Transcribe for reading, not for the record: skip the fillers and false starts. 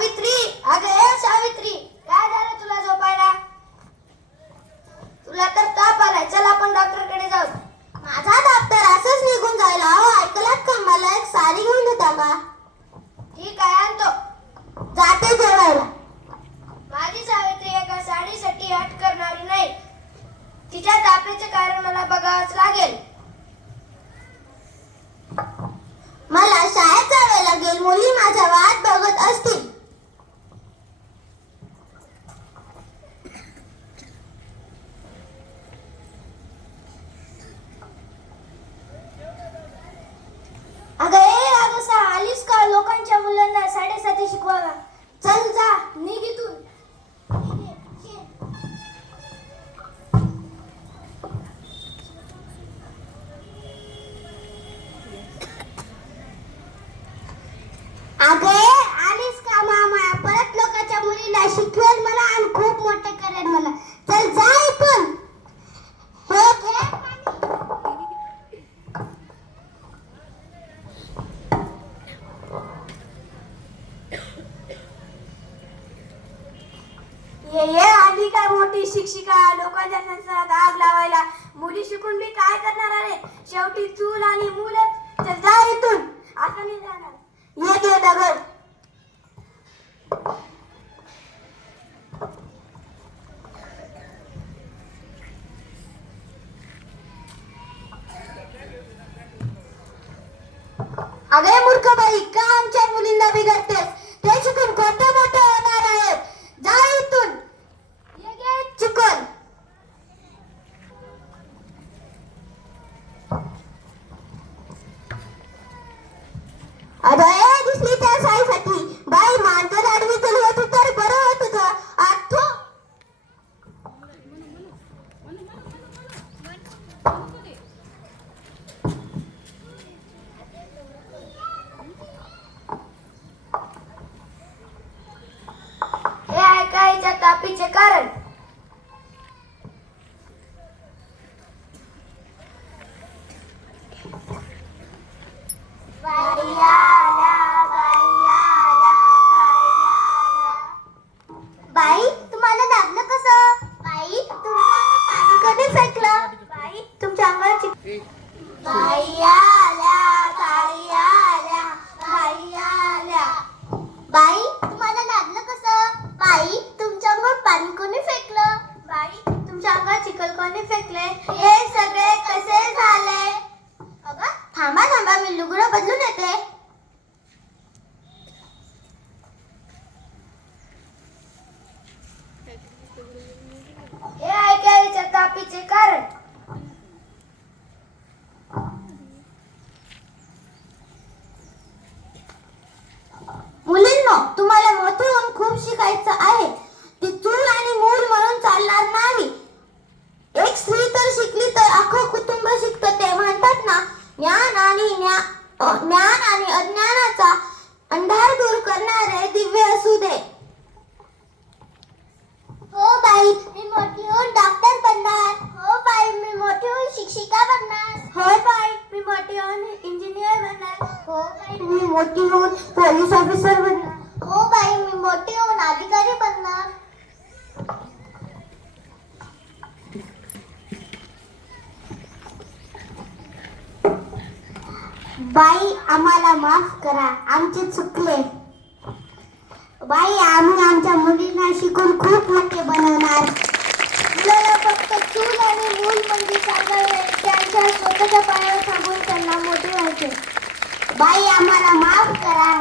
सावित्री, अगं ए सावित्री, काय झालं तुला झोपायला? तुला तर ताप आलाय, चल आपण डॉक्टरकडे जाऊ. माझा डॉक्टर असंच निघून जायला. अहो ऐकलात का? मला एक साडी घेऊन देता का? ठीक आहे, आणतो. जाते जेवायला. माझी सावित्री एका साडीसाठी हट करणारी नाही. तिच्या तापेचे कारण मला बघावंच लागेल. मला शाळेत जावे लागेल. मुली माझ्या वाट बघत असतील. अगं आलीस का? लोकांच्या मुलांना साडेसाती शिकवायला. चल जा. निघ इथून. अगे आलीस का मामा? परत लोकांच्या मुलीला शिकवेल मला आणि खूप मोठे करेल मला. चल जा इथून. हे घे पाणी. ये आली काय मोठी शिक्षिका लोकांच्या संसारात आग लावायला. मुली शिकून मी काय करणार आहे? शेवटी चूल आणि मूलच. चल जा इथून. आता नाही जाणार. ये घे दगड. अगे मूर्ख बाई, का आमच्या मुलींना बिघडतेस? ते शिकून कोणते मोठे होणार आहेत? जा इथून. ये घे चिकन. अरे दिसली त्या साईसाठी. बाई मांजर आडवी केली होती तर बरं होत तुझं. आठो हे आहे का हिच्या तापीचे कारण? बाई तुम्हाला लागलं कसं? बाई तुम्हाला पाणी कधी फेकलं? बाई तुमच्या अंगाची. बाई आल्या, बाई आल्या, बाई आल्या. बाई तुम्हाला लागलं कसं? बाई तुमच्या अंगावर पाणी कोणी फेकलं? बाई तुमच्या अंगावर चिखल कोणी फेकले? हे सगळे कसे झाले? अगं थांबा थांबा, मी लुगडं बदलून येते. हे आहे का हिच्या तापीचे कारण? मुलींनो, तुम्हाला मोठे होऊन खूप शिकायचं आहे. ती चूल आणि मूल म्हणून चालणार नाही. एक स्त्री तर शिकली तर अख्खं कुटुंब शिकतं. ते म्हणतात ना, ज्ञान आणि अज्ञानाचा अंधार दूर करणारे दिव्य असू दे. हो बाई, मी मोठी होऊन डॉक्टर बनणार. हो बाई, मी मोठी होऊन शिक्षिका बनणार. हो बाई, मी मोठी होऊन इंजिनियर बनणार. हो बाई, मी मोठी होऊन पोलीस ऑफिसर बनणार. हो बाई, मी मोठी होऊन अधिकारी बनणार. बाई आम्हाला माफ करा, आमचे चुकले. बाई आम्ही आमच्या मुलींना शिकून खूप मोठे बनवणार. मुलाला फक्त चूल आणि मूल म्हणजे सांगावे. त्यांच्या स्वतःच्या पायावर थांबून त्यांना मोठे व्हायचे. बाई आम्हाला माफ करा.